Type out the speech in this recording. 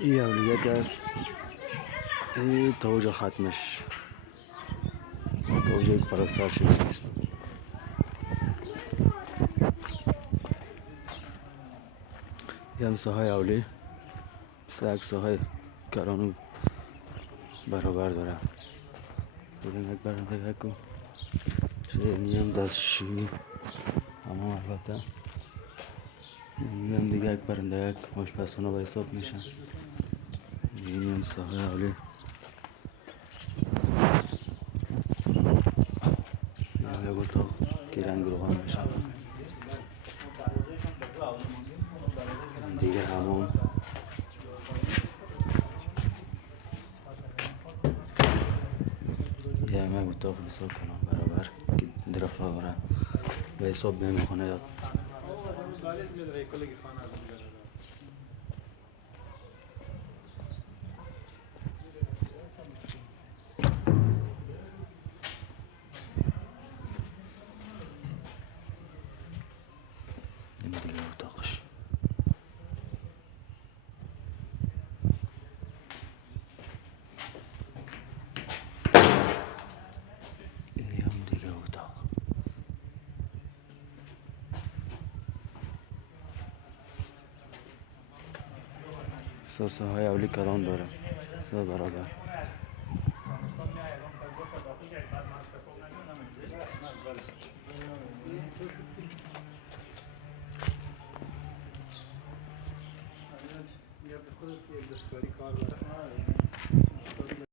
این اولیت است. این توجه ختمش توجه پرستار شده است. این هم ساهای اولی مثل یک ساهای کرانو برابر داره. بودن یک برنده یکو شیرینی هم دستشوی اما البته این هم دیگه یک برنده یک آشپزخانه به حساب میشه. این هم ساهای اولی. این هم یک اتاق که رنگ روغن میشه. دیگه همون یه همه اتاق حساب کنم برابر که درفت آوره به حساب میمونه یاد. این دیگه اتاقش. این هم دیگه اتاق. ساسه های اولی کران داره سه برابر. خودت یک دستکاری کار داره.